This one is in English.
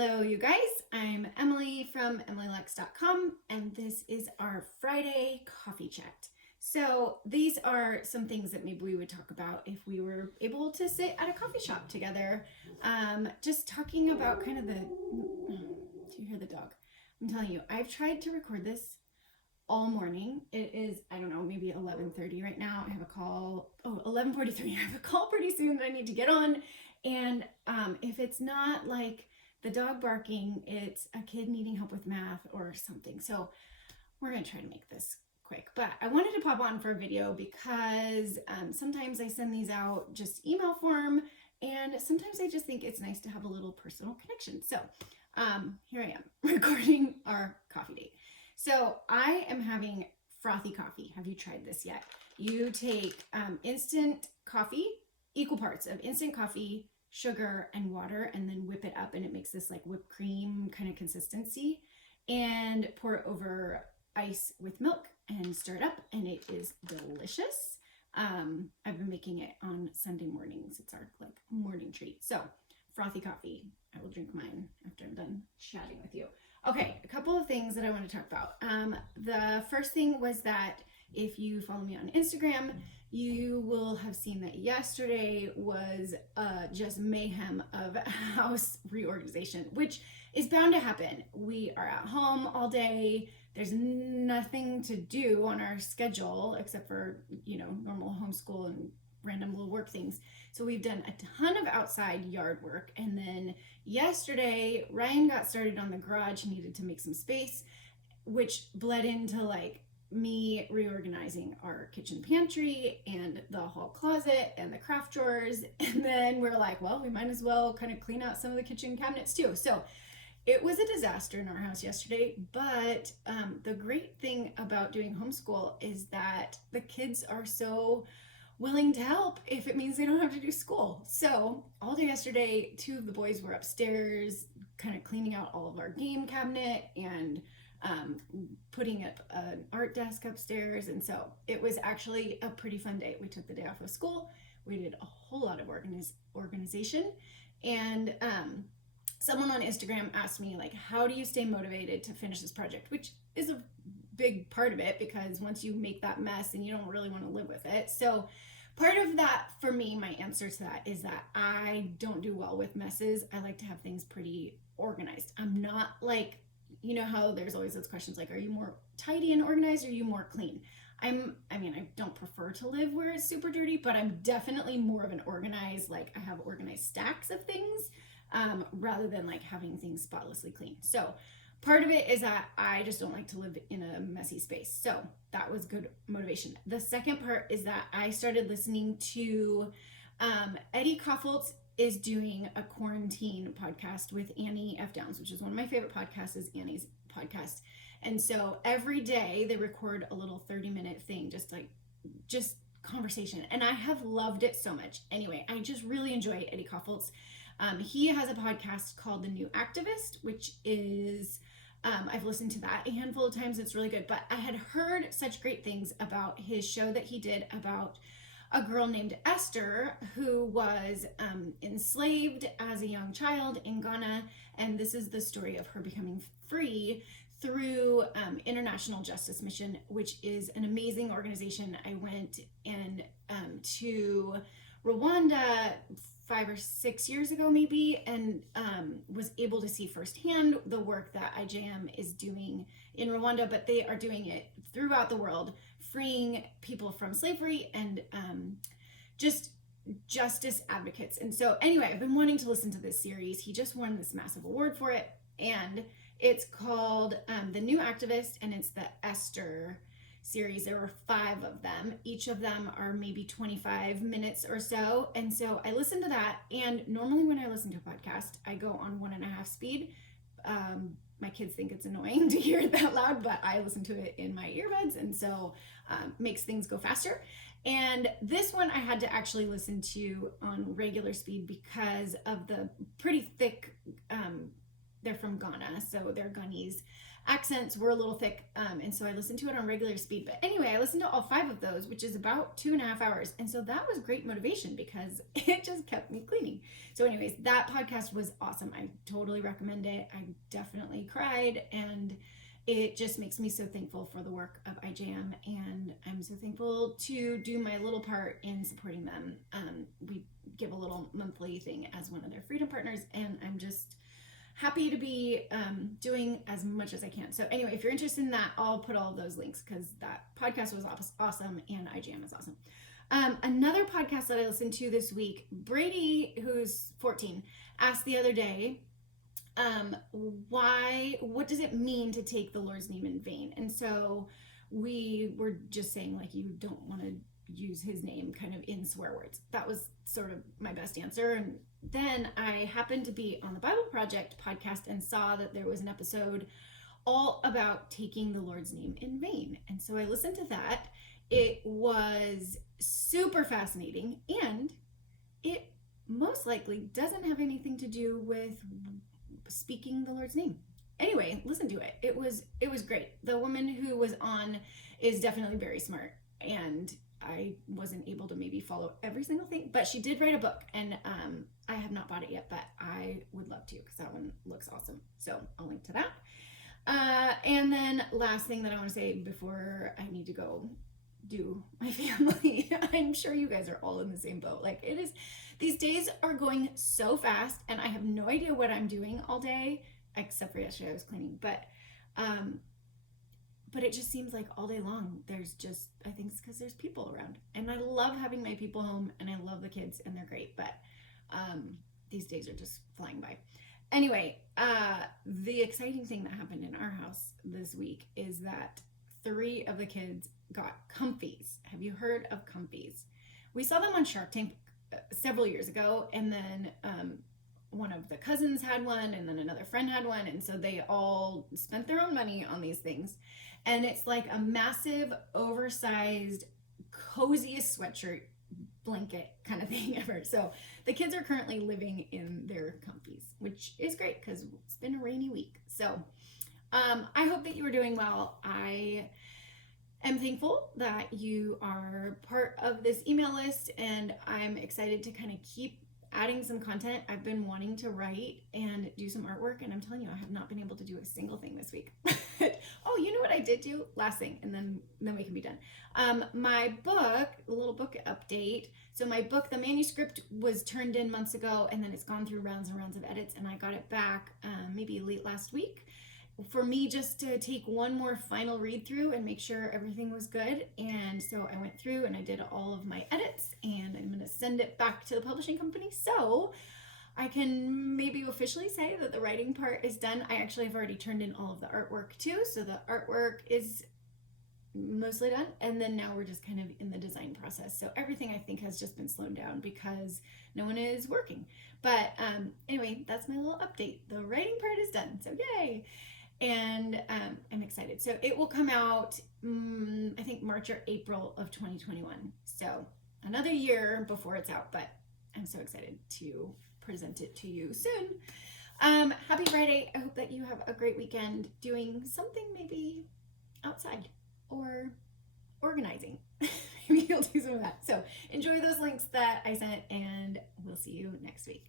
Hello, you guys. I'm Emily from emilylex.com, and this is our Friday coffee chat. So, these are some things that maybe we would talk about if we were able to sit at a coffee shop together. Just talking about kind of the. Do you hear the dog? I'm telling you, I've tried to record this all morning. It is, I don't know, maybe 11:30 right now. I have a call. Oh, 11:43. I have a call pretty soon that I need to get on. And if it's not like the dog barking, it's a kid needing help with math or something. So we're going to try to make this quick. But I wanted to pop on for a video because sometimes I send these out just email form, and sometimes I just think it's nice to have a little personal connection. So here I am recording our coffee date. So I am having frothy coffee. Have you tried this yet? You take instant coffee, equal parts of instant coffee, sugar, and water, and then whip it up, and it makes this like whipped cream kind of consistency, and pour it over ice with milk and stir it up, and it is delicious. I've been making it on Sunday mornings. It's our like morning treat. So frothy coffee. I will drink mine after I'm done chatting with you. Okay, a couple of things that I want to talk about. The first thing was that if you follow me on Instagram, you will have seen that yesterday was just mayhem of house reorganization, which is bound to happen. We are at home all day. There's nothing to do on our schedule except for, normal homeschool and random little work things. So we've done a ton of outside yard work. And then yesterday, Ryan got started on the garage. He needed to make some space, which bled into like me reorganizing our kitchen pantry and the hall closet and the craft drawers. And then we're like, well, we might as well kind of clean out some of the kitchen cabinets too. So it was a disaster in our house yesterday, but the great thing about doing homeschool is that the kids are so willing to help if it means they don't have to do school. So all day yesterday, two of the boys were upstairs kind of cleaning out all of our game cabinet and putting up an art desk upstairs. And so it was actually a pretty fun day. We took the day off of school. We did a whole lot of organization. And someone on Instagram asked me, like, how do you stay motivated to finish this project? Which is a big part of it, because once you make that mess and you don't really want to live with it. So part of that for me, my answer to that is that I don't do well with messes. I like to have things pretty organized. I'm not like, how there's always those questions like, are you more tidy and organized, or are you more clean? I don't prefer to live where it's super dirty, but I'm definitely more of an organized, like I have organized stacks of things rather than like having things spotlessly clean. So part of it is that I just don't like to live in a messy space. So that was good motivation. The second part is that I started listening to Eddie Koffoltz is doing a quarantine podcast with Annie F. Downs, which is one of my favorite podcasts, is Annie's podcast. And so every day they record a little 30-minute thing, just conversation. And I have loved it so much. Anyway, I just really enjoy Eddie Koffoltz. He has a podcast called The New Activist, which is, I've listened to that a handful of times. It's really good. But I had heard such great things about his show that he did about a girl named Esther who was enslaved as a young child in Ghana. And this is the story of her becoming free through International Justice Mission, which is an amazing organization. I went to Rwanda 5 or 6 years ago maybe, and was able to see firsthand the work that IJM is doing in Rwanda, but they are doing it throughout the world, freeing people from slavery and just justice advocates. And so anyway, I've been wanting to listen to this series. He just won this massive award for it, and it's called The New Activist, and it's the Esther series. There were 5 of them. Each of them are maybe 25 minutes or so. And so I listened to that. And normally when I listen to a podcast, I go on 1.5 speed. My kids think it's annoying to hear it that loud, but I listen to it in my earbuds. And so makes things go faster. And this one I had to actually listen to on regular speed because of the pretty thick, they're from Ghana, so they're Ghanese. accents were a little thick, and so I listened to it on regular speed. But anyway, I listened to all 5 of those, which is about 2.5 hours, and so that was great motivation because it just kept me cleaning. So anyways, that podcast was awesome. I totally recommend it. I definitely cried, and it just makes me so thankful for the work of IJM, and I'm so thankful to do my little part in supporting them. We give a little monthly thing as one of their freedom partners, and I'm just happy to be doing as much as I can. So anyway, if you're interested in that, I'll put all of those links because that podcast was awesome and IJM is awesome. Another podcast that I listened to this week, Brady, who's 14, asked the other day, what does it mean to take the Lord's name in vain? And so we were just saying, like, you don't want to use his name kind of in swear words. That was sort of my best answer. And then I happened to be on the Bible Project podcast and saw that there was an episode all about taking the Lord's name in vain. And so I listened to that. It was super fascinating, and it most likely doesn't have anything to do with speaking the Lord's name. Anyway, listen to it. It was great. The woman who was on is definitely very smart, and I wasn't able to maybe follow every single thing, but she did write a book, and I have not bought it yet, but I would love to because that one looks awesome. So I'll link to that. And then last thing that I want to say before I need to go do my family, I'm sure you guys are all in the same boat. Like, it is, these days are going so fast, and I have no idea what I'm doing all day, except for yesterday I was cleaning, but it just seems like all day long there's just, I think it's because there's people around, and I love having my people home, and I love the kids, and they're great, but these days are just flying by. Anyway, the exciting thing that happened in our house this week is that 3 of the kids got comfies. Have you heard of comfies? We saw them on Shark Tank several years ago, and then one of the cousins had one, and then another friend had one, and so they all spent their own money on these things. And it's like a massive, oversized, coziest sweatshirt blanket kind of thing ever. So the kids are currently living in their comfies, which is great because it's been a rainy week. So I hope that you are doing well. I am thankful that you are part of this email list, and I'm excited to kind of keep adding some content. I've been wanting to write and do some artwork, and I'm telling you, I have not been able to do a single thing this week. Oh, you know what I did do? Last thing, and then we can be done. My book, a little book update. So my book, the manuscript was turned in months ago, and then it's gone through rounds and rounds of edits, and I got it back maybe late last week for me just to take one more final read through and make sure everything was good. And so I went through and I did all of my edits, and I'm going to send it back to the publishing company so I can maybe officially say that the writing part is done. I actually have already turned in all of the artwork too, so the artwork is mostly done, and then now we're just kind of in the design process. So everything I think has just been slowed down because no one is working. But anyway, that's my little update. The writing part is done, so yay! And I'm excited. So it will come out, I think March or April of 2021. So another year before it's out, but I'm so excited to present it to you soon. Happy Friday. I hope that you have a great weekend doing something maybe outside or organizing. Maybe you'll do some of that. So enjoy those links that I sent, and we'll see you next week.